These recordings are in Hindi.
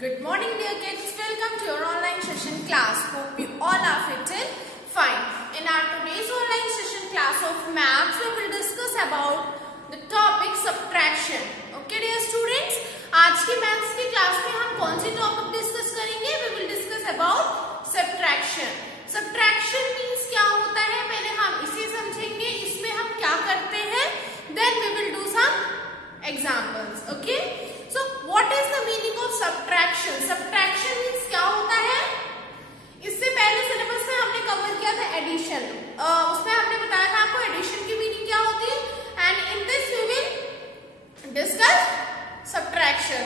Good morning dear kids, welcome to your online session class. Hope you all are fit and fine. In our today's online session class of maths, we will discuss about the topic subtraction. Okay dear students, आज की maths की class में हम कौन सी topic discuss करेंगे? We will discuss about subtraction. Subtraction means क्या होता है पहले हम इसे समझेंगे, इसमें हम क्या करते हैं, then we will do some examples. Okay? So what is the meaning of subtraction? Subtraction means क्या होता है? इससे पहले सिलेबस में हमने कवर किया था एडिशन. उसमें हमने बताया था आपको एडिशन की मीनिंग क्या होती है, and in this we will discuss subtraction.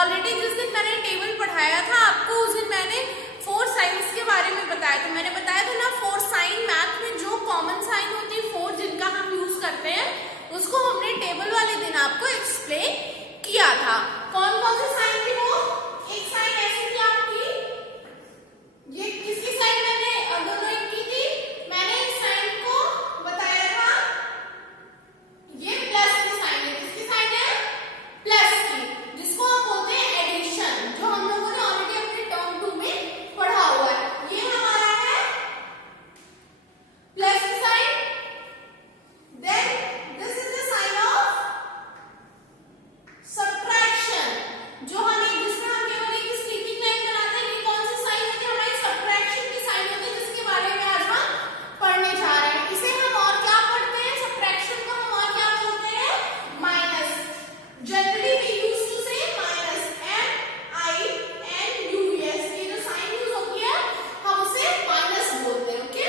Already जिस दिन मैंने टेबल पढ़ाया था आपको, उस दिन मैंने 4 साइंस के बारे में बताया था. मैंने बताया था ना 4 साइन, मैथ में जो कॉमन साइन होती है 4 जिनका हम यूज करते हैं, उसको हमने टेबल वाले दिन आपको एक्सप्लेन किया था. कौन कौन से साइन थे वो? एक साइन ऐसी थी आपकी, ये किसकी साइन मैंने दोनों एक की थी, मैंने इस साइन को बताया था, ये प्लस की साइन है. किसकी साइन है? प्लस की, जिसको हम बोलते हैं एडिशन, जो हम लोगों ने ऑलरेडी अपने टर्म 2 में पढ़ा हुआ है. ये हमारा है प्लस की sign. Then this is the sign of subtraction, जो हम जिसमें हम केवल एक स्लीपिंग लाइन बनाते हैं. ये कौन सी साइन होती है? हमारी subtraction की साइन होती है, जिसके बारे में आज हम पढ़ने जा रहे हैं. इसे हम और क्या पढ़ते हैं? subtraction को हम और क्या बोलते हैं? Minus. Generally we used to say minus, M-I-N-U-S. ये जो साइन यूज होती है हम उसे माइनस बोलते हैं. Okay,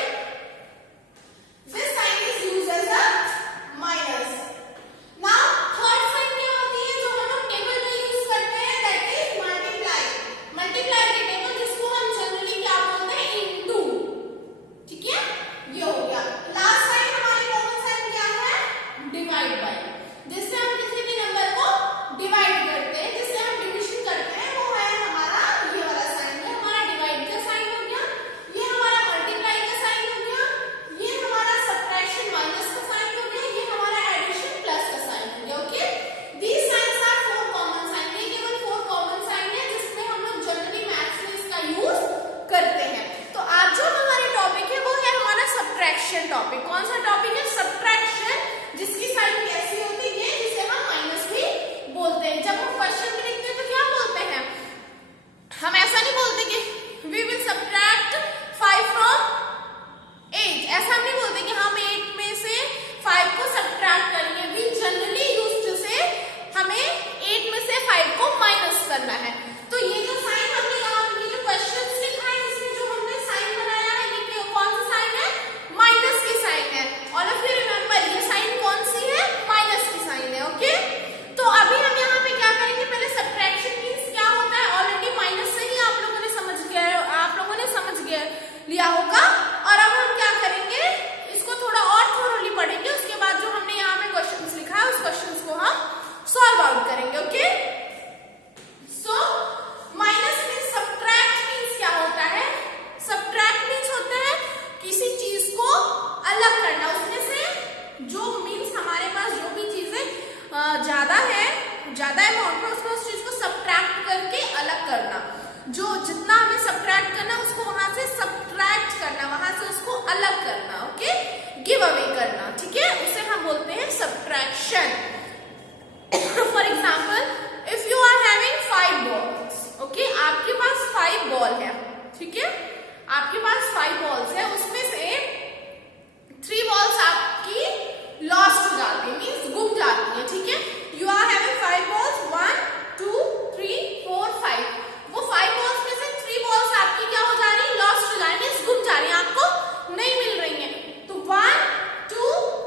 this sign is used as a minus. Now third sign क्या होती है जो हम लोग टेबल में यूज करते हैं? that is multiply. multiply की टेबल, जिसको हम जनरली क्या बोलते हैं? into. ठीक है, ये हो गया. लास्ट साइन हमारी कॉमन साइन क्या है? Divide by. जिससे हम किसी भी नंबर को डिवाइड करते हैं, जिससे हम डिविजन करते हैं, वो है हमारा ये वाला साइन. ये हमारा डिवाइड का साइन हो गया, ये हमारा मल्टीप्लाई का साइन हो गया, ये हमारा सब्ट्रैक्शन माइनस का साइन हो गया, ये हमारा एडिशन प्लस का साइन हो गया. Okay, these signs are 4 common sign. ये केवल 4 common sign है जिसमें हम लोग जनरली मैथ्स में इसका यूज करते हैं. तो आज जो हमारे टॉपिक है वो है हमारा सब्ट्रैक्शन टॉपिक. कौन सा टॉपिक है? सब्ट्रैक्शन, जिसकी साइन कैसी होती है? जिसे हम माइनस भी बोलते हैं. जब हम क्वेश्चन में लिखते हैं तो क्या बोलते हैं? हम ऐसा नहीं बोलते कि we will subtract 5 from 8. ऐसा हम नहीं बोलते कि हम 8 में से 5 को सब्ट्रैक्ट करेंगे. we generally use to say हमें 8 में से 5 को माइनस करना है. तो ये जो साइन हमने यहाँ ये जो क्वेश्चन लिखा है, इसमें जो हमने साइन बनाया है, ये कौन सा साइन है? माइनस की साइन है. ऑल ऑफ यू रिमेंबर, ये साइन कौन सी है? माइनस की साइन है. ओके, तो अभी हम यहाँ पे क्या करेंगे? पहले सब्ट्रैक्शन मींस क्या होता है ऑलरेडी माइनस से ही आप लोगों ने समझ लिया होगा. और अब हम क्या करेंगे? इसको थोड़ा और थोरोली पढ़ेंगे. उसके बाद जो हमने यहाँ पे क्वेश्चंस लिखा है उस क्वेश्चंस को हम सॉल्व आउट करेंगे. Okay, so minus means subtract means क्या होता है? सब्ट्रैक्ट मींस होता है किसी चीज को अलग करना, उसमें से जो मींस हमारे पास जो भी चीजें ज्यादा है, ज्यादा अमाउंट में, उसमें उस चीज को सब्ट्रैक्ट करके अलग करना. जो जितना हमें सब्ट्रैक्ट करना उसको वहां से सब्ट्रैक्ट करना, वहां से उसको अलग करना. ओके, गिव अवे करना. ठीक है, उसे हम बोलते हैं subtraction. For example, if you are having 5 balls. Okay, आपके पास 5 बॉल है. ठीक है, आपके पास 5 बॉल्स है, उसमें से 3 बॉल्स आपकी लॉस्ट हो जाती है, मींस गुम जाती है. ठीक है, यू आर हैविंग 5 बॉल्स, 1 2 3 4 5. वो 5 बॉल्स में से 3 बॉल्स आपकी क्या हो जा रही है? लॉस्ट हो जा रही है, गुम जा रही है, आपको नहीं मिल रही है. तो 1 2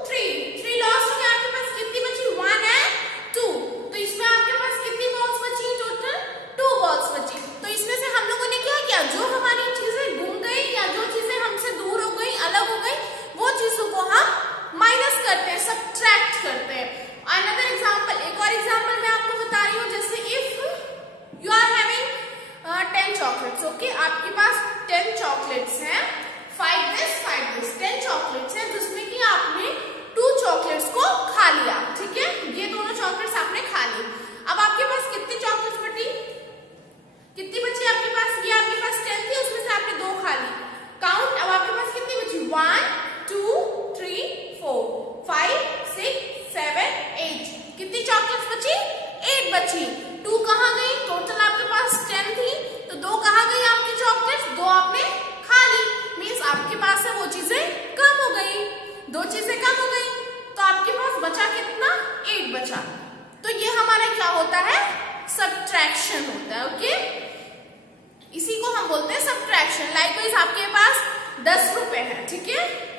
3 लॉस्ट हो गया. आपके पास कितनी बची? 1 and 2. तो इसमें आपके पास कितनी बॉल्स बची? टोटल 2 बॉल्स बची. तो इसमें से हम लोगों ने क्या किया? जो हमारी चीजें गुम गई या जो चीजें हमसे दूर हो गई, अलग हो गई, वो चीजों को हम माइनस करते हैं, सब्ट्रैक्ट करते हैं. अनदर एग्जाम्पल, एक और एग्जाम्पल मैं आपको बता रही हूँ. जैसे if you are having 10 chocolates. Okay, आपके पास 10 चॉकलेट्स हैं, 5 this 10 चॉकलेट्स हैं, जिसमें कि आपने 2 चॉकलेट्स को खा लिया. ठीक है, ये दोनों चॉकलेट्स आपने खा ली. अब आपके पास कितनी चॉकलेट्स बची?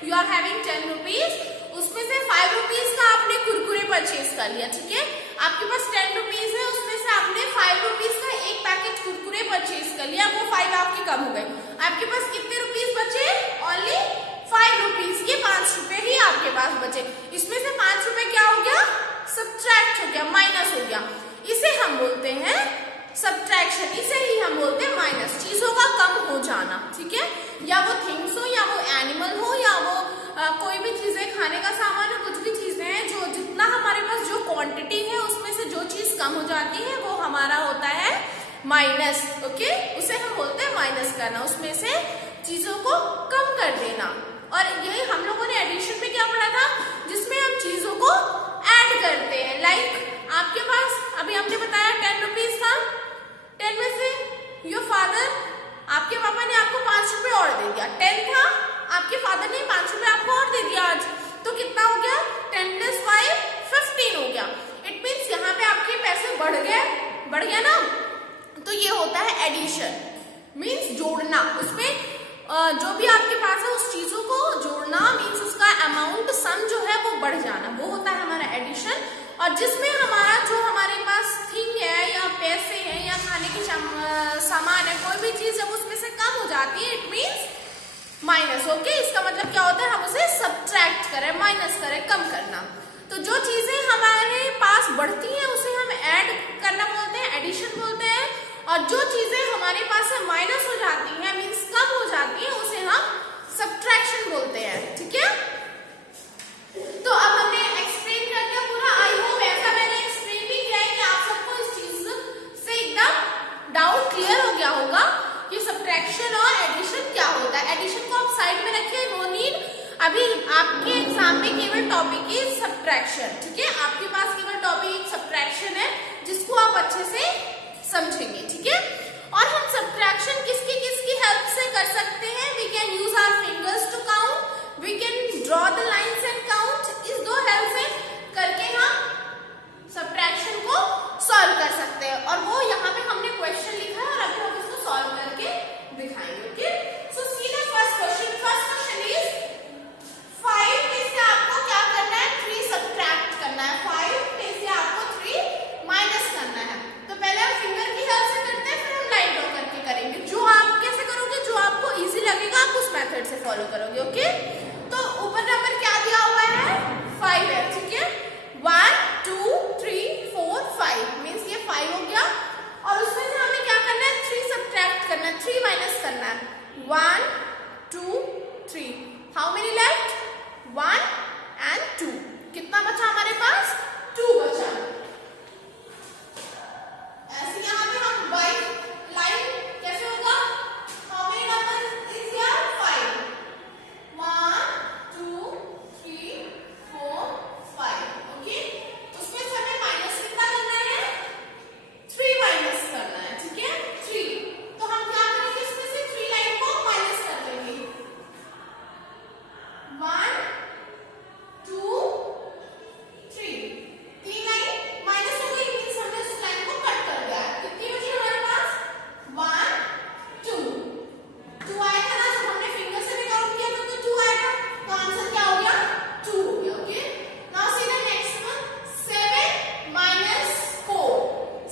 यू आर हैविंग 10 रुपीज, उसमें से 5 रुपीज का आपने कुरकुरे परचेज कर लिया, ठीक है। आपके पास 10 रुपीज है, उसमें से आपने 5 रुपीज का एक पैकेट कुरकुरे परचेज कर लिया, वो 5 आपके कम हो गए। आपके पास कितने रुपीज बचे? ओनली 5 रुपीज के 5 रुपए ही आपके पास बचे। इसमें से 5 रुपए क्या हो गया? सब्ट्रैक्ट हो गया, माइनस हो गया। इसे हम बोलते हैं सब्ट्रैक्शन, इसे ही हम बोलते हैं माइनस, चीजों का कम हो जाना, ठीक है। या वो थिंग्स हो, या वो एनिमल हो, या वो कोई भी चीजें, खाने का सामान हो, कुछ भी चीजें हैं, जो जितना हमारे पास जो क्वांटिटी है उसमें से जो चीज कम हो जाती है वो हमारा होता है माइनस, ओके। उसे हम बोलते हैं माइनस करना, उसमें से चीजों को कम कर देना। और यही हम लोगों ने एडिशन में क्या पढ़ा था, जिसमें हम चीजों को ऐड करते हैं। लाइक आपके पास अभी हमने बताया 10 रुपीज था, 10 में से योर फादर, आपके पापा ने आपको 5 रुपए और दे दिया। 10 था, आपके फादर ने 5 रुपए आपको और दे दिया आज, तो कितना हो गया? 10 + 5 15 हो गया। इट मीन्स यहाँ पे आपके पैसे बढ़ गया ना। तो ये होता है एडिशन, मीन्स जोड़ना। उसमें जो भी आपके पास है उस चीजों को जोड़ना, मीन्स उसका अमाउंट, सम जो है वो बढ़ जाना, वो होता है हमारा एडिशन। और जिसमें हमारा जो हमारे पास थिंग है, या पैसे हैं, या खाने की सामान है, कोई भी चीज जब उसमें से कम हो जाती है, इट मीन्स माइनस, ओके। इसका मतलब क्या होता है? हम उसे सब्ट्रैक्ट करें, माइनस करें, कम करना। तो जो चीजें हमारे पास बढ़ती हैं उसे हम ऐड करना बोलते हैं, एडिशन बोलते हैं। और जो चीजें हमारे पास से माइनस हो जाती हैं, मीन्स कम हो जाती हैं, उसे हम सब्ट्रैक्शन बोलते हैं, ठीक है। तो अब हमने एक्सप्लेन कर दिया पूरा। आई होप ऐसा मैंने एक्सप्लेन भी किया है कि आप सबको इस चीज से एकदम डाउट क्लियर हो गया होगा कि सब्ट्रैक्शन और एडिशन क्या होता है। एडिशन को आप साइड में रखिए, नो नीड। अभी आपके एग्जाम में केवल टॉपिक है सब्ट्रैक्शन, ठीक है। आपके पास केवल टॉपिक सब्ट्रैक्शन है, जिसको आप अच्छे से समझेंगे, ठीक है। और हम सब्ट्रैक्शन किसकी हेल्प से कर सकते हैं? We can use our fingers to count, we can draw the lines and count. इस दो हेल्प से करके हम सब्ट्रैक्शन को सॉल्व कर सकते हैं। और वो यहाँ पे हमने क्वेश्चन लिखा है, और अभी हम इसको सॉल्व करके दिखाएंगे, okay. So see the first question. First question is 5 में से आपको क्या करना है? 3 सब्ट्रैक्ट करना है। 5 में से आपको 3 माइनस करना है। तो पहले हम फिंगर की हेल्प से करते हैं, फिर हम लाइन ड्रॉ करके करेंगे। जो आप कैसे करोगे, जो आपको इजी लगेगा आप उस मेथड से फॉलो करोगे, ओके। तो ऊपर नंबर क्या दिया हुआ है? 5 है, ठीक है। 1 2 3 4 5 मीन्स ये 5 हो गया। और उसमें से हमें क्या करना है? 3 सब्ट्रैक्ट करना है, 3 माइनस करना है। 1 2 3, हाउ मेनी लेफ्ट? 1 and 2। कितना बचा हमारे पास? 2 बचा। ऐसे यहाँ पे हम वाइट लाइन कैसे होगा? How many number is here? 5। 1 2 3 4 5, okay. उसमें से हमें माइनस कितना करना है? 3 माइनस करना है, ठीक है। 3, तो हम क्या करेंगे? इसमें से 3 लाइन को माइनस कर देंगे। 1 2 3, 3 लाइन माइनस हो गई, मीन्स हमने उस लाइन को कट कर दिया। कितनी बची हमारे पास? 1 2 2 आएगा ना, जब हमने फिंगर से भी काउंट किया तो 2 आएगा। तो आंसर क्या हो गया? 2 हो गया, okay. Now see the next one. 7 minus 4।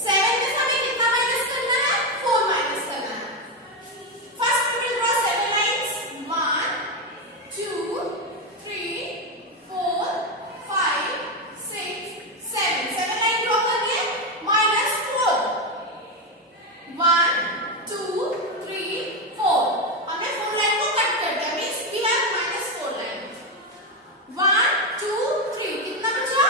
7 में से हमें कितना माइनस करना है? 4 माइनस करना है। First we will draw 7 lines. 1 2 3 4 5 6 7 7 line draw करके माइनस 4। 1 2 3 4, हमने 4 लाइन को कट कर दिया, means we have minus 4 line. 1 2 3, कितना बचा?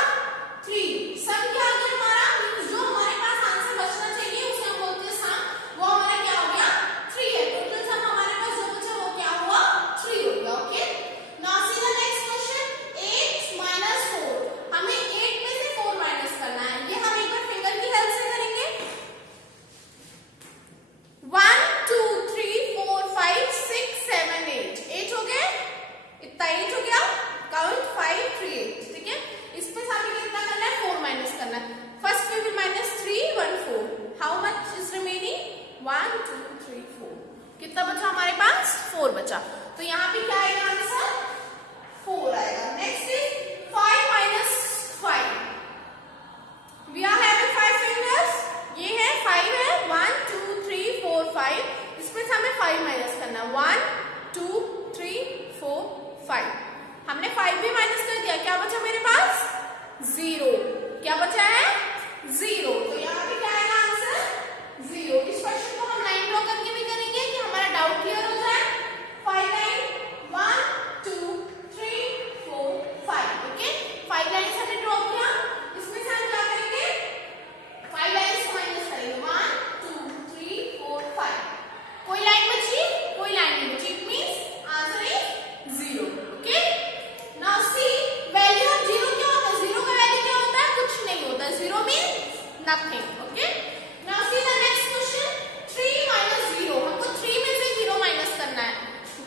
3। सम क्या आ गया हमारा? मींस जो हमारे पास आंसर बचना चाहिए उसे हम बोलते हैं सम। वो हमारा क्या हो गया? 3 है। टोटल सम हमारे पास जो बचा वो क्या हुआ? 3 हो गया, okay. Now see the next question. 8 minus 4, हमें 8 में से 4 माइनस करना है। ये हम एक बार फिंगर की हेल्प से करेंगे। 1 2 3 4 5 6 7 8, 8 हो गए। इतना 8 हो गया। काउंट 5 3 8, ठीक है। इसमें से हमें कितना करना है? 4 माइनस करना है। First we will minus 3 1 4, how much is remaining? 1 2 3 4, कितना बचा हमारे पास? 4 बचा। तो यहाँ पे क्या आएगा आंसर? 5 माइनस करना है। 1 2 3 4 5। हमने 5 भी माइनस कर दिया, क्या बचा मेरे पास? 0। क्या बचा है? 0। तो यहाँ पे क्या आएगा आंसर? 0। इस क्वेश्चन को हम लाइन ड्रॉ करके भी करेंगे कि हमारा डाउट क्लियर हो जाए। 5 लाइन 1 2 3 4 5। ओके, 5 लाइन हमने ड्रॉ किया। इसमें से हम क्या करेंगे? 5 लाइन्स को माइनस करेंगे। 1 2 3 4 5। कोई लाइन बची? कोई लाइन नहीं बची। It means answer is 0। Okay, now see value of 0 क्या होता है? 0 का वैल्यू क्या होता है? कुछ नहीं होता। 0 means nothing. Okay, now see the next question. 3 minus 0, हमको 3 में से 0 माइनस करना है।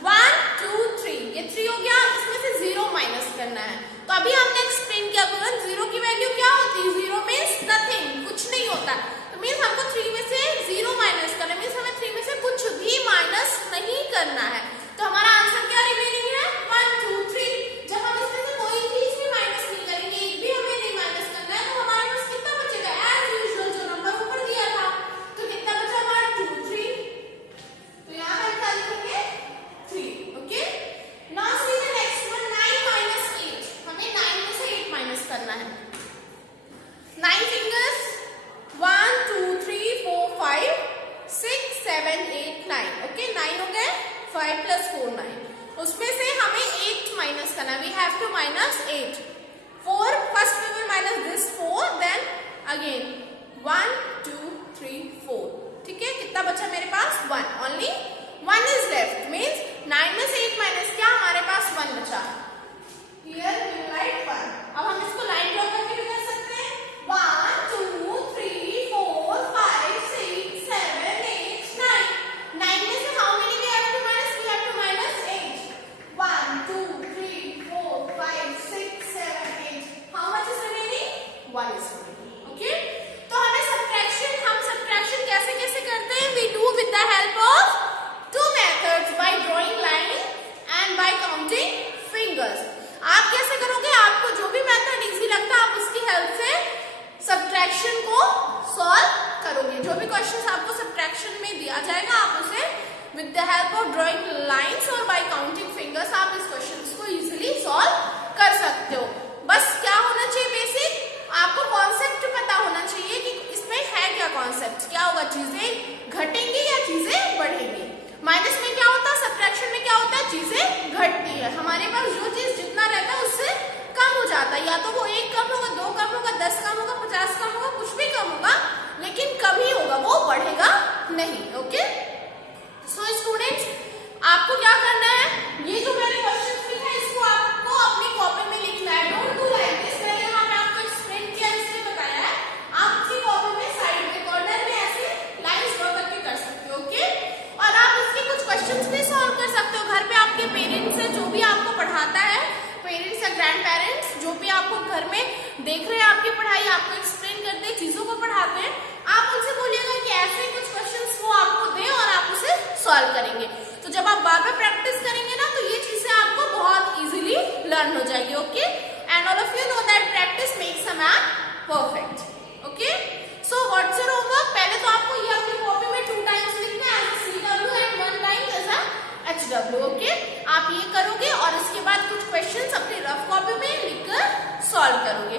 1 2 3, ये 3 हो गया, इसमें से 0 माइनस करना है। तो अभी हमने एक्सप्लेन किया 0 की वैल्यू क्या होती है? 0 मींस नथिंग, कुछ नहीं होता। तो मींस हमको 3 में से 0 माइनस करना है, मींस हमें 3 में से कुछ भी माइनस नहीं करना है। तो हमारा आंसर क्या रिमेनिंग है? 1 2 3। जब हम इसमें से कोई चीज भी माइनस नहीं करेंगे, एक भी हमें नहीं माइनस करना है, तो हमारे पास कितना बचेगा? एज यूजुअल जो नंबर ऊपर दिया था। तो कितना बचा? 1 2 3। तो यहाँ पर क्या लिखेंगे? 3। Okay, now see the next one. 9 minus 8, हमें 9 में से 8 माइनस करना है। 9 फिंगर्स, 1 2 3 4 5 6 7 8 9। ओके, 9 हो गए। 5 plus 4 9। उसमें से हमें 8 माइनस करना है। We have to minus 8। 4 first we will minus this 4, then again 1 2 3 4। ठीक है, कितना बचा मेरे पास? 1। ओनली 1 इज लेफ्ट, मींस 9 में से 8 माइनस किया, हमारे पास 1 बचा। Here we will write 1। अब हम इसको लाइन ड्रॉ करके भी कर सकते हैं। 1 2 3 4 5 6 7 8 9। 9 में से how many we have to minus? We have to minus 8। 1 2 3 4 5 6 7 8। How much is remaining? 1 is remaining. Okay, तो हमें हम सब्ट्रैक्शन कैसे कैसे करते हैं? We do with the help of 2 methods, by drawing line and by counting fingers. आप कैसे करोगे? आपको जो भी मेथड इजी लगता है आप उसकी हेल्प से सब्ट्रैक्शन को सॉल्व करोगे। जो भी क्वेश्चंस आपको सब्ट्रैक्शन में दिया जाएगा, आप उसे with the help of drawing lines और बाय काउंटिंग फिंगर्स आप इस क्वेश्चंस को इजीली सॉल्व कर सकते हो। बस क्या होना चाहिए? बेसिक आपको कॉन्सेप्ट पता होना चाहिए कि इसमें है क्या कॉन्सेप्ट, क्या होगा, चीजें घटेंगी या चीजें बढ़ेंगी। माइनस में क्या होता है? सब्ट्रैक्शन में क्या होता है? चीजें घटती है। हमारे पास जो चीज जितना रहता है उससे कम हो जाता है, या तो वो 1 कम होगा, 2 कम होगा, 10 कम होगा, 50 कम होगा, कुछ भी कम होगा, लेकिन कम ही होगा, वो बढ़ेगा नहीं। ओके, सो स्टूडेंट्स, आपको क्या करना है? ये जो मैंने क्वेश्चन लिखा है इसको आपको अपनी कॉपी में लिखना है। Don't do like this. मैंने यहाँ पे आपको एक्सप्लेन किया, इसलिए बताया है। आप अपनी कॉपी में साइड में कॉर्नर में ऐसे लाइंस ड्रॉ करके कर सकते हो। ओके, और आप इसके कुछ क्वेश्चंस भी सॉल्व कर सकते हो घर पे। आपके पेरेंट्स से जो भी आपको पढ़ाता है, पेरेंट्स या ग्रैंड पेरेंट्स जो भी आपको घर में देख रहे हैं, आपकी पढ़ाई आपको एक्सप्लेन करते हैं, चीजों को पढ़ाते हैं, आप उनसे बोलिएगा कि ऐसे कुछ क्वेश्चंस वो आपको दें और आप उसे सॉल्व करेंगे। तो जब आप बार बार प्रैक्टिस करेंगे ना, तो ये चीजें आपको बहुत इजीली लर्न हो जाएगी। Okay, and all of you know that practice makes a man perfect. Okay, so what's your homework? पहले तो आपको ये अपनी कॉपी में 2 टाइम्स लिखना है, as CW and 1 time as HW। Okay, आप ये करोगे और इसके बाद कुछ क्वेश्चंस अपनी रफ कॉपी में लिखकर सॉल्व करोगे।